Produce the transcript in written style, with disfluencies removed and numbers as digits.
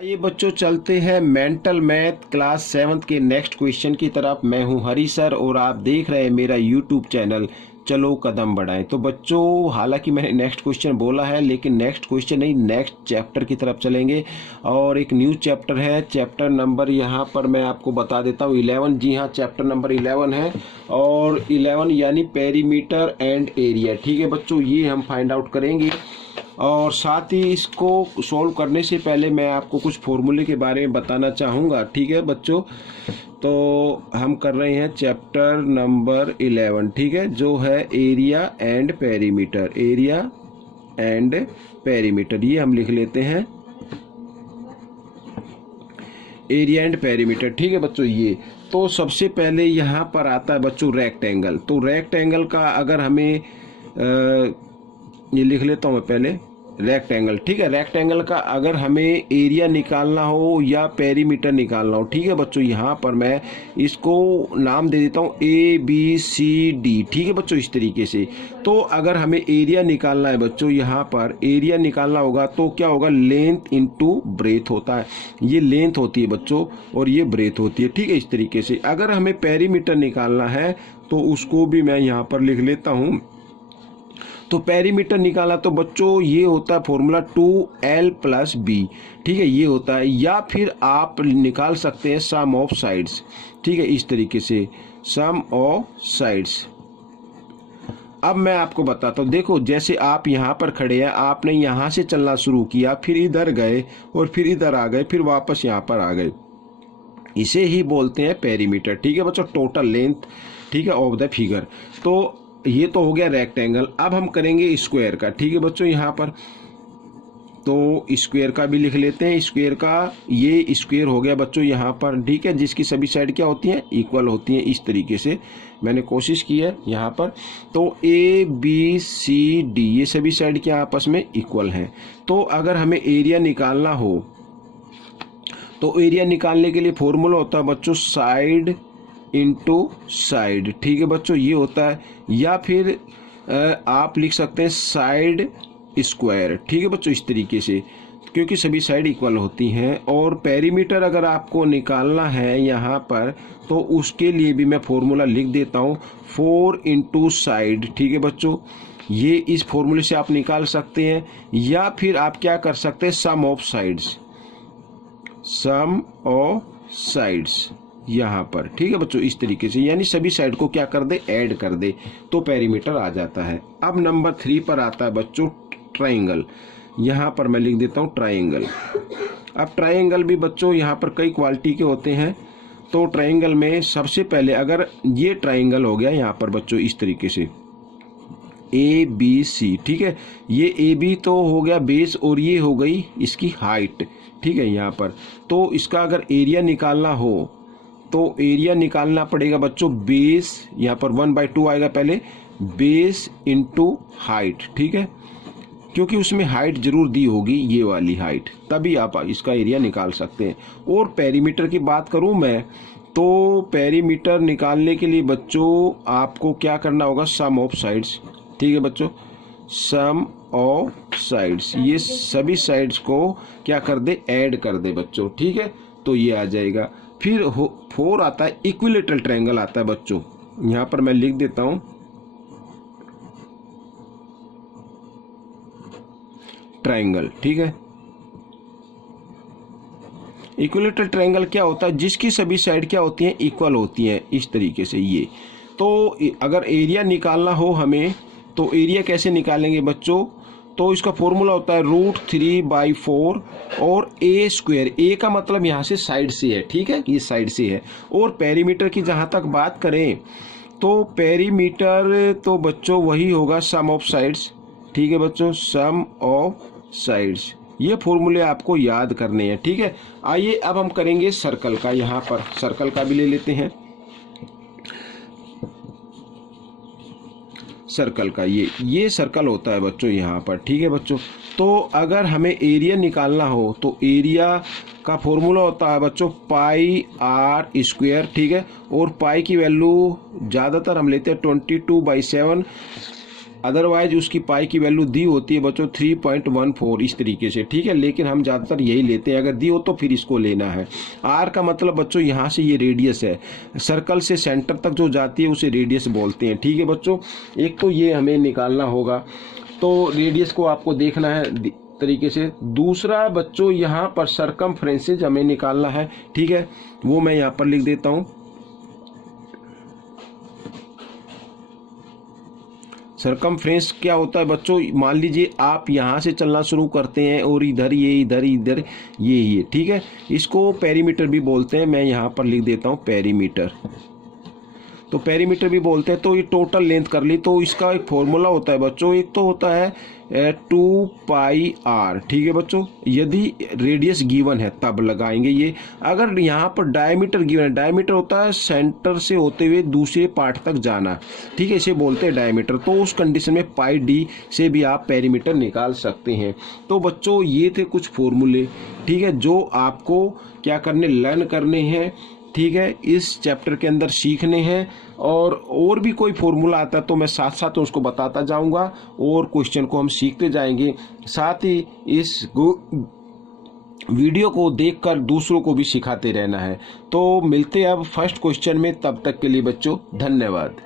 ये बच्चों चलते हैं मेंटल मैथ क्लास 7th के नेक्स्ट क्वेश्चन की तरफ। मैं हूं हरी सर और आप देख रहे हैं मेरा यूट्यूब चैनल चलो कदम बढ़ाएं। तो बच्चों हालांकि मैंने नेक्स्ट क्वेश्चन बोला है लेकिन नेक्स्ट क्वेश्चन नहीं, नेक्स्ट चैप्टर की तरफ चलेंगे और एक न्यू चैप्टर है। चैप्टर नंबर यहाँ पर मैं आपको बता देता हूँ 11। जी हाँ, चैप्टर नंबर 11 है और 11 यानी पेरीमीटर एंड एरिया। ठीक है बच्चों, ये हम फाइंड आउट करेंगे और साथ ही इसको सॉल्व करने से पहले मैं आपको कुछ फॉर्मूले के बारे में बताना चाहूँगा। ठीक है बच्चों, तो हम कर रहे हैं चैप्टर नंबर 11, ठीक है, जो है area and perimeter. Area and perimeter ये हम लिख लेते हैं, एरिया एंड पेरीमीटर। ठीक है बच्चों, ये तो सबसे पहले यहाँ पर आता है बच्चों रेक्टेंगल। तो रेक्टेंगल का अगर हमें ये लिख लेता हूँ मैं पहले रेक्टेंगल। ठीक है, रेक्टेंगल का अगर हमें एरिया निकालना हो या पेरीमीटर निकालना हो, ठीक है बच्चों, यहाँ पर मैं इसको नाम दे देता हूँ ABCD। ठीक है बच्चों, इस तरीके से। तो अगर हमें एरिया निकालना है बच्चों, यहाँ पर एरिया निकालना होगा तो क्या होगा, लेंथ इनटू ब्रेथ होता है। ये लेंथ होती है बच्चों और ये ब्रेथ होती है। ठीक है, इस तरीके से। अगर हमें पेरीमीटर निकालना है तो उसको भी मैं यहाँ पर लिख लेता हूँ। तो पेरीमीटर निकाला तो बच्चों ये होता है फॉर्मूला 2L+B। ठीक है, ये होता है, या फिर आप निकाल सकते हैं सम ऑफ साइड्स। ठीक है, इस तरीके से सम ऑफ साइड्स। अब मैं आपको बताता हूँ, देखो जैसे आप यहाँ पर खड़े हैं, आपने यहाँ से चलना शुरू किया, फिर इधर गए और फिर इधर आ गए, फिर वापस यहाँ पर आ गए, इसे ही बोलते हैं पेरीमीटर। ठीक है बच्चों, टोटल लेंथ, ठीक है, ऑफ द फिगर। तो ये तो हो गया रेक्टेंगल। अब हम करेंगे स्क्वायर का। ठीक है बच्चों, यहाँ पर तो स्क्वायर का भी लिख लेते हैं। स्क्वायर का ये स्क्वायर हो गया बच्चों यहाँ पर, ठीक है, जिसकी सभी साइड क्या होती हैं, इक्वल होती हैं। इस तरीके से मैंने कोशिश की है यहाँ पर। तो ABCD ये सभी साइड क्या आपस में इक्वल हैं। तो अगर हमें एरिया निकालना हो तो एरिया निकालने के लिए फॉर्मूला होता है बच्चों साइड इनटू साइड। ठीक है बच्चों, ये होता है, या फिर आप लिख सकते हैं साइड स्क्वायर। ठीक है बच्चों, इस तरीके से, क्योंकि सभी साइड इक्वल होती हैं। और पेरीमीटर अगर आपको निकालना है यहाँ पर तो उसके लिए भी मैं फॉर्मूला लिख देता हूँ 4 इंटू साइड। ठीक है बच्चों, ये इस फॉर्मूले से आप निकाल सकते हैं, या फिर आप क्या कर सकते हैं some of sides, some of sides यहाँ पर। ठीक है बच्चों, इस तरीके से, यानी सभी साइड को क्या कर दे, ऐड कर दे, तो पेरीमीटर आ जाता है। अब नंबर 3 पर आता है बच्चों ट्राइंगल। यहाँ पर मैं लिख देता हूँ ट्राइंगल। अब ट्राइंगल भी बच्चों यहाँ पर कई क्वालिटी के होते हैं। तो ट्राइंगल में सबसे पहले अगर ये ट्राइंगल हो गया यहाँ पर बच्चों इस तरीके से ABC। ठीक है, ये AB तो हो गया बेस और ये हो गई इसकी हाइट। ठीक है, यहाँ पर तो इसका अगर एरिया निकालना हो तो एरिया निकालना पड़ेगा बच्चों बेस, यहाँ पर 1/2 आएगा पहले, बेस इंटू हाइट। ठीक है, क्योंकि उसमें हाइट जरूर दी होगी, ये वाली हाइट, तभी आप इसका एरिया निकाल सकते हैं। और पेरीमीटर की बात करूं मैं तो पेरीमीटर निकालने के लिए बच्चों आपको क्या करना होगा, सम ऑफ साइड्स। ठीक है बच्चों, सम ऑफ साइड्स, ये सभी साइड्स को क्या कर दे, ऐड कर दे बच्चों। ठीक है, तो ये आ जाएगा। फिर 4 आता है इक्विलेटरल ट्रायंगल आता है बच्चों, यहाँ पर मैं लिख देता हूँ ट्रायंगल। ठीक है, इक्विलेटरल ट्रायंगल क्या होता है, जिसकी सभी साइड क्या होती हैं, इक्वल होती हैं, इस तरीके से। ये तो अगर एरिया निकालना हो हमें तो एरिया कैसे निकालेंगे बच्चों, तो इसका फॉर्मूला होता है √3/4 और A²। A का मतलब यहाँ से साइड से है। ठीक है, ये साइड से है। और पेरीमीटर की जहाँ तक बात करें तो पेरीमीटर तो बच्चों वही होगा सम ऑफ साइड्स। ठीक है बच्चों, सम ऑफ साइड्स, ये फॉर्मूले आपको याद करने हैं। ठीक है, आइए अब हम करेंगे सर्कल का। यहाँ पर सर्कल का भी ले लेते हैं, सर्कल का ये सर्कल होता है बच्चों यहाँ पर। ठीक है बच्चों, तो अगर हमें एरिया निकालना हो तो एरिया का फॉर्मूला होता है बच्चों πr²। ठीक है, और पाई की वैल्यू ज़्यादातर हम लेते हैं 22/7 अदरवाइज उसकी पाई की वैल्यू दी होती है बच्चों 3.14 इस तरीके से, ठीक है। लेकिन हम ज़्यादातर यही लेते हैं, अगर दी हो तो फिर इसको लेना है। आर का मतलब बच्चों यहाँ से ये रेडियस है, सर्कल से सेंटर तक जो जाती है उसे रेडियस बोलते हैं, ठीक है बच्चों। एक तो ये हमें निकालना होगा, तो रेडियस को आपको देखना है तरीके से। दूसरा बच्चों यहाँ पर सरकमफ्रेंसेज हमें निकालना है, ठीक है, वो मैं यहाँ पर लिख देता हूँ। सरकमफ्रेंस क्या होता है बच्चों, मान लीजिए आप यहाँ से चलना शुरू करते हैं और इधर इधर ये ठीक है, इसको पेरीमीटर भी बोलते हैं, मैं यहाँ पर लिख देता हूँ पेरीमीटर। तो पेरीमीटर भी बोलते हैं। तो ये टोटल लेंथ कर ली, तो इसका एक फॉर्मूला होता है बच्चों, एक तो होता है 2πr, ठीक है बच्चों। यदि रेडियस गिवन है तब लगाएंगे ये। अगर यहाँ पर डायमीटर गिवन है, डायमीटर होता है सेंटर से होते हुए दूसरे पार्ट तक जाना, ठीक है, इसे बोलते हैं डायमीटर। तो उस कंडीशन में पाई डी से भी आप पेरीमीटर निकाल सकते हैं। तो बच्चों ये थे कुछ फॉर्मूले, ठीक है, जो आपको क्या करने, लर्न करने हैं, ठीक है, इस चैप्टर के अंदर सीखने हैं। और भी कोई फॉर्मूला आता है तो मैं साथ साथ उसको बताता जाऊंगा और क्वेश्चन को हम सीखते जाएंगे। साथ ही इस वीडियो को देखकर दूसरों को भी सिखाते रहना है। तो मिलते हैं अब फर्स्ट क्वेश्चन में, तब तक के लिए बच्चों धन्यवाद।